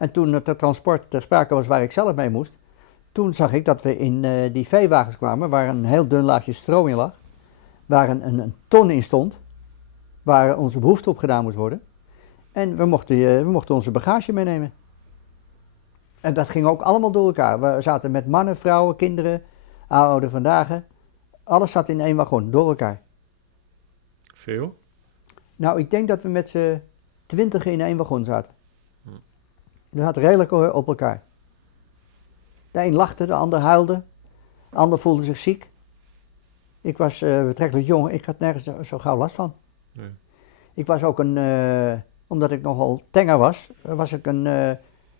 En toen het transport ter sprake was waar ik zelf mee moest, toen zag ik dat we in die veewagens kwamen waar een heel dun laagje stro in lag, waar een ton in stond, waar onze behoefte op gedaan moest worden. En we mochten onze bagage meenemen. En dat ging ook allemaal door elkaar. We zaten met mannen, vrouwen, kinderen, ouderen vandaag. Alles zat in één wagon, door elkaar. Veel? Nou, ik denk dat we met z'n 20 in één wagon zaten. We zaten redelijk op elkaar. De een lachte, de ander huilde, de ander voelde zich ziek. Ik was betrekkelijk jong, ik had nergens zo gauw last van. Nee. Ik was ook omdat ik nogal tenger was ik een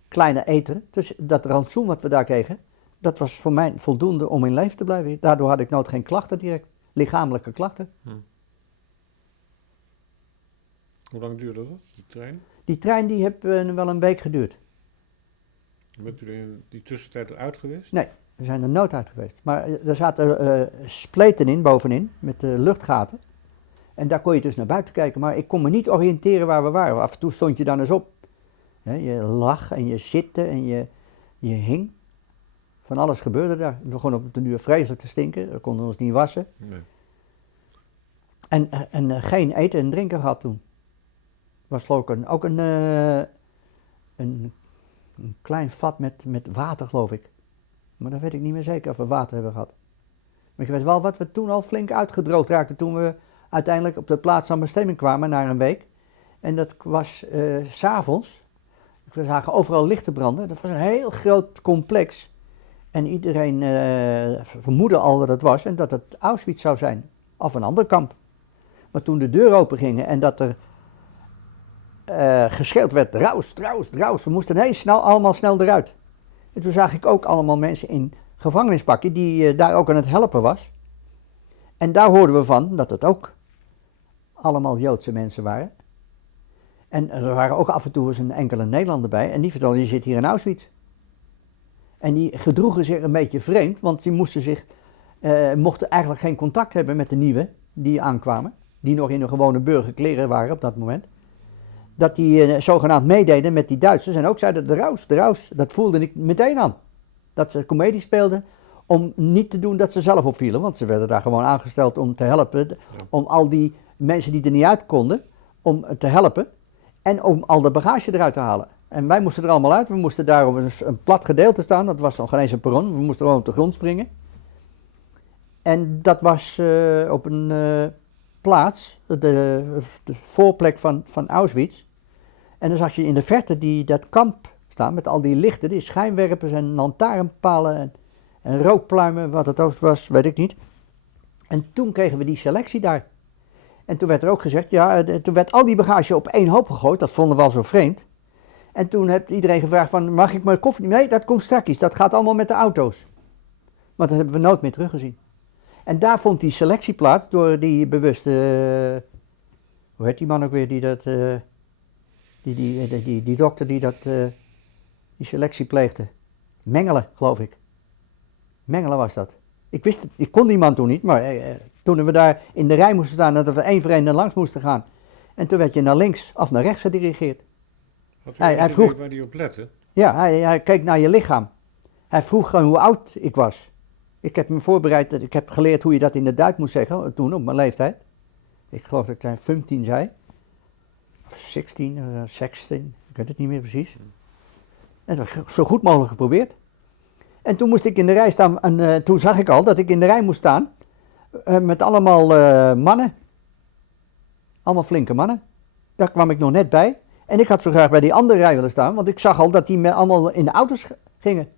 kleine eter. Dus dat rantsoen wat we daar kregen, dat was voor mij voldoende om in leven te blijven. Daardoor had ik nooit geen klachten direct, lichamelijke klachten. Hoe lang duurde dat, die trein? Die trein die heeft wel een week geduurd. Bent u in die tussentijd eruit geweest? Nee, we zijn er nooit uit geweest. Maar er zaten spleten in, bovenin, met luchtgaten. En daar kon je dus naar buiten kijken. Maar ik kon me niet oriënteren waar we waren. Af en toe stond je dan eens op. Je lag en je zitte en je hing. Van alles gebeurde daar. Het begon op de duur vreselijk te stinken. We konden ons niet wassen. Nee. En geen eten en drinken gehad toen. Was ook een klein vat met water, geloof ik. Maar dan weet ik niet meer zeker of we water hebben gehad. Maar ik weet wel wat we toen al flink uitgedroogd raakten toen we uiteindelijk op de plaats van bestemming kwamen na een week. En dat was 's avonds. We zagen overal lichten branden. Dat was een heel groot complex. En iedereen vermoedde al dat het was en dat het Auschwitz zou zijn. Of een ander kamp. Maar toen de deuren open gingen en dat er geschreeuwd werd, draus. We moesten allemaal snel eruit. En toen zag ik ook allemaal mensen in gevangenispakken die daar ook aan het helpen was. En daar hoorden we van dat het ook allemaal Joodse mensen waren. En er waren ook af en toe eens een enkele Nederlander bij en die vertelde, je zit hier in Auschwitz. En die gedroegen zich een beetje vreemd, want die mochten eigenlijk geen contact hebben met de nieuwe die aankwamen. Die nog in een gewone burgerkleren waren op dat moment. Dat die zogenaamd meededen met die Duitsers en ook zeiden draus. Dat voelde ik meteen aan. Dat ze comedie speelden om niet te doen dat ze zelf opvielen. Want ze werden daar gewoon aangesteld om te helpen. Ja. Om al die mensen die er niet uit konden, om te helpen. En om al de bagage eruit te halen. En wij moesten er allemaal uit. We moesten daar op een plat gedeelte staan. Dat was nog geen eens een perron. We moesten gewoon op de grond springen. En dat was op een plaats, de voorplek van Auschwitz. En dan zag je in de verte dat kamp staan met al die lichten, die schijnwerpers en lantaarnpalen en rookpluimen, wat het ook was, weet ik niet. En toen kregen we die selectie daar. En toen werd er ook gezegd, toen werd al die bagage op één hoop gegooid, dat vonden we al zo vreemd. En toen heeft iedereen gevraagd van, mag ik mijn koffer niet? Nee, dat komt straks, dat gaat allemaal met de auto's. Maar dat hebben we nooit meer teruggezien. En daar vond die selectie plaats door die bewuste, hoe heet die man ook weer die dat, die dokter die die selectie pleegde. Mengele, geloof ik. Mengele was dat. Ik kon die man toen niet, maar toen we daar in de rij moesten staan en dat we één voor één naar langs moesten gaan. En toen werd je naar links of naar rechts gedirigeerd. Hij vroeg waar hij op lette? Ja, hij keek naar je lichaam. Hij vroeg gewoon hoe oud ik was. Ik heb me voorbereid, ik heb geleerd hoe je dat in het Duits moest zeggen, toen op mijn leeftijd. Ik geloof dat ik 15 zei. Of 16, 16, ik weet het niet meer precies. En dat was zo goed mogelijk geprobeerd. En toen moest ik in de rij staan en toen zag ik al dat ik in de rij moest staan. Met allemaal mannen. Allemaal flinke mannen. Daar kwam ik nog net bij. En ik had zo graag bij die andere rij willen staan, want ik zag al dat die allemaal in de auto's gingen.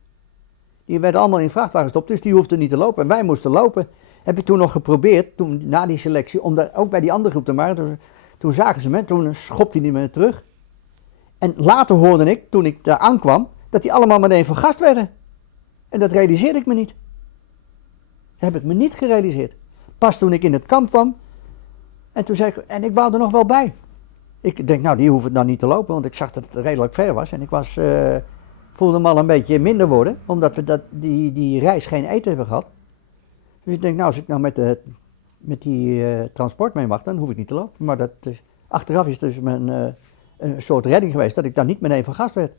Die werden allemaal in vrachtwagens gestopt, dus die hoefden niet te lopen. En wij moesten lopen. Heb ik toen nog geprobeerd, na die selectie, om daar ook bij die andere groep te maken. Toen zagen ze me, toen schopte hij me terug. En later hoorde ik, toen ik daar aankwam, dat die allemaal meteen vergast werden. En dat realiseerde ik me niet. Dat heb ik me niet gerealiseerd. Pas toen ik in het kamp kwam, en toen zei ik, en ik wou er nog wel bij. Ik denk, nou, die hoeven dan niet te lopen, want ik zag dat het redelijk ver was. En ik voelde me al een beetje minder worden, omdat we die reis geen eten hebben gehad. Dus ik denk, nou, als ik nou met die transport mee mag, dan hoef ik niet te lopen. Maar achteraf is dus een soort redding geweest, dat ik daar niet meteen vergast werd.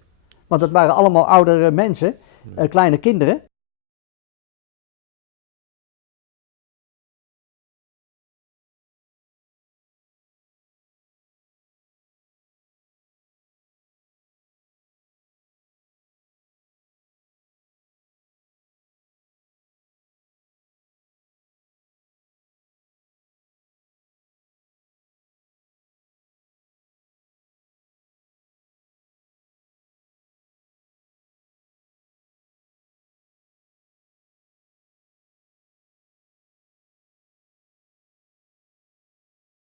Want dat waren allemaal oudere mensen, kleine kinderen.